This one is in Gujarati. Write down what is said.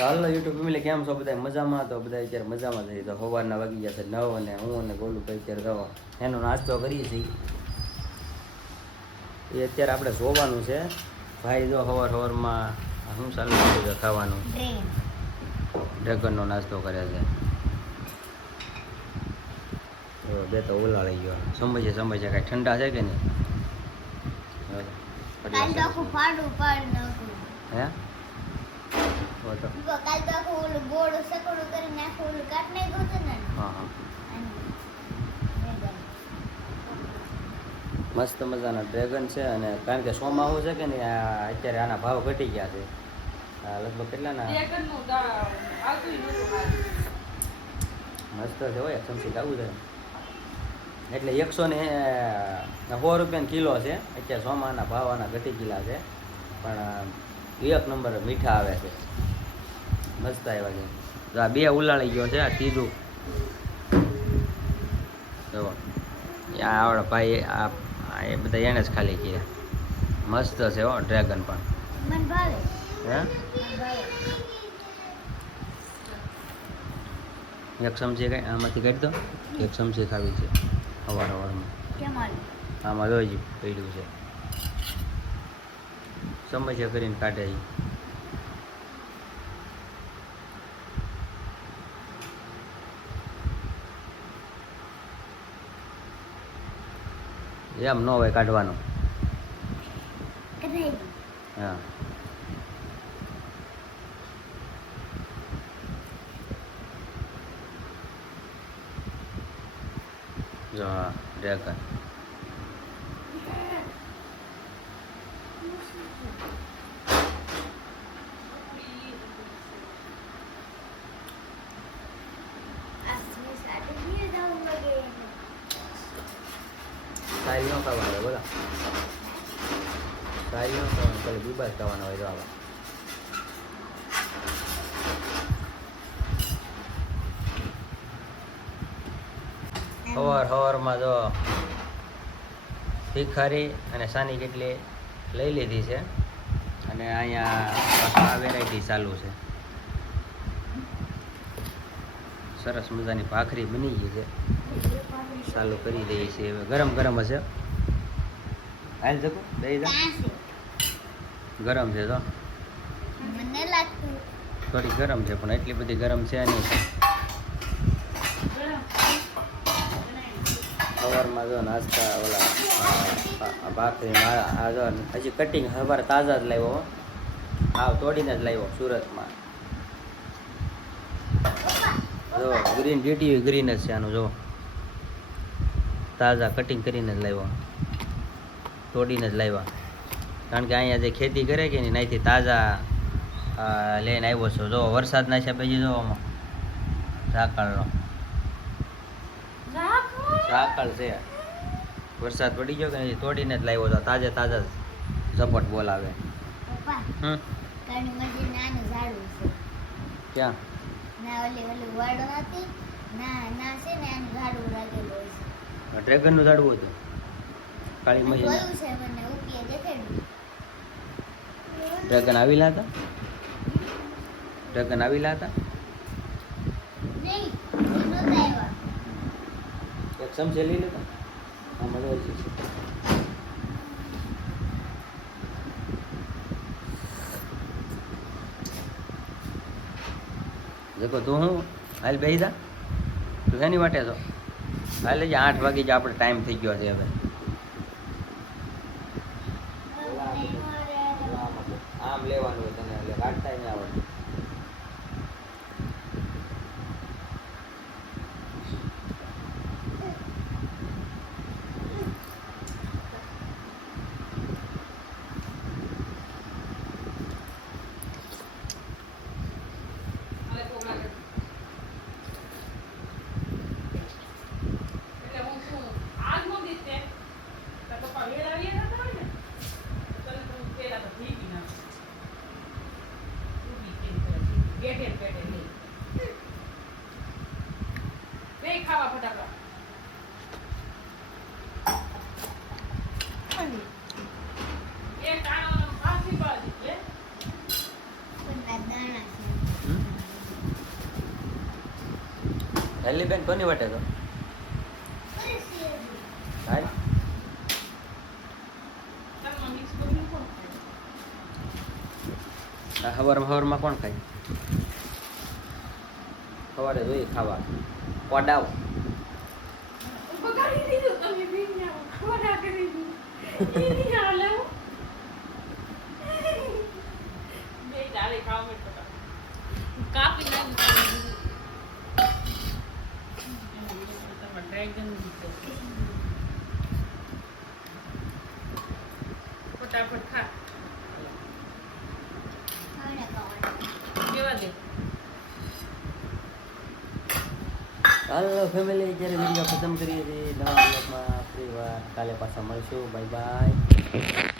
તો હાલો યુટ્યુબ ફેમિલી કેમ છો બધા મજામાં? તો બધા અત્યારે મજામાં થઈ. તો સવારના વાગી ગયા છે 9 અને હું અને ગોલુભાઈ અત્યારે જવા એનો નાસ્તો કરીએ છીએ. એ અત્યારે આપણે જોવાનું છે. ભાઈ જો સવારમાં શું ચાલુ છે ખાવાનું? ડ્રેગનનો નાસ્તો કરે છે. બે તો ઉલાળી ગયો. સમજે કાંઈ ઠંડા છે કે નહીં? હે મસ્ત મજાના ડ્રેગન છે. અને કારણ કે સોમાહું છે કે નહીં, અત્યારે આના ભાવ ઘટી ગયા છે. લગભગ કેટલાના મસ્ત છે હોય સમસી આવું છે. એટલે 100 રૂપિયાનો કિલો છે. અત્યારે સોમાના ભાવ આના ઘટી ગયેલા છે. પણ એક નંબર મીઠા આવે છે. મસ્ત આવ્યા છે. તો આ બે ઉલાળી ગયો છે. આ ત્રીજું જો આવડે ભાઈ આ એ બધા એને જ ખાલી કીધા. મસ્ત છે હો ડ્રેગન પણ. હે એક ચમચી કઈ આમાંથી કાઢી દો. એક ચમચી ખાવી છે સવારમાં. આમાં જોઈ પડ્યું છે. સમસ્યા કરીને કાઢે. એમ ન હોય કાઢવાનું. હા જો ડ્રેગન સારી ન ખાવાનું બોલા. સારી ન ખાવાનું ખાલી બીબાજ ખાવાનો હોય. જો આવા સવારમાં જો ભિખારી અને સાની કેટલી લઈ લીધી છે. અને અહીંયા આ વેરાયટી ચાલુ છે. સરસ મજાની ભાખરી બની ગઈ છે. ચાલુ કરી દઈએ છીએ. હવે ગરમ હશે. હાલ જકો દઈ દો. ગરમ છે તો થોડી ગરમ છે પણ એટલી બધી ગરમ છે નહીં. સવારમાં જો નાસ્તા ઓલા ભાખરી આ જો હજી કટિંગ સવારે તાજા જ લાવ્યો. આવ તોડીને જ લાવ્યો સુરતમાં. જો ગ્રીન ડીટી ગ્રીન જ છે આનું. જો તાજા કટિંગ કરીને જ લાવ્યો. તોડીને જ લાવ્યા. કારણ કે અહીંયા જે ખેતી કરે કે નહીં નાથી તાજા લઈને આવ્યો છું. જો વરસાદના છે પછી જો આમાં ઝાકળનો ઝાકળ છે. વરસાદ પડી ગયો કે નહીં તોડીને જ લાવ્યો હતો. તાજા ઝપટ બોલાવે. ક્યાં ડ્રેગનનું ઝાડવું હતું. કાળી મહિના ડ્રેગન આવેલા હતા. એક ચમચે લઈ લેતા. આમાં દેખો તું હું હાલ બેસી જા. તું એની માટે છો હાલ જ 8 વાગી જ આપણે ટાઈમ થઈ ગયો છે. હવે આમ લેવાનું હોય તને એટલે કાઢતા નહીં આવડે. હેલી બેન કોની વટે તો હાલ હવારમાં કોણ ખાય સવારે જોઈએ ખાવા કોડાવ બગાડી દીધું તમે બીને ખોડા કરી દીધું ઈ ની હાલે બે ચાલે ખાવ મે તો કાપી નાખી તમે ડ્રેગન ફટાફટ ખા કેવા દે હાલો ફેમિલી જ્યારે વિડીયો ખતમ કરીએ છીએ નવા બ્લોગમાં ફરી વાર કાલે પાછા મળશું બાય બાય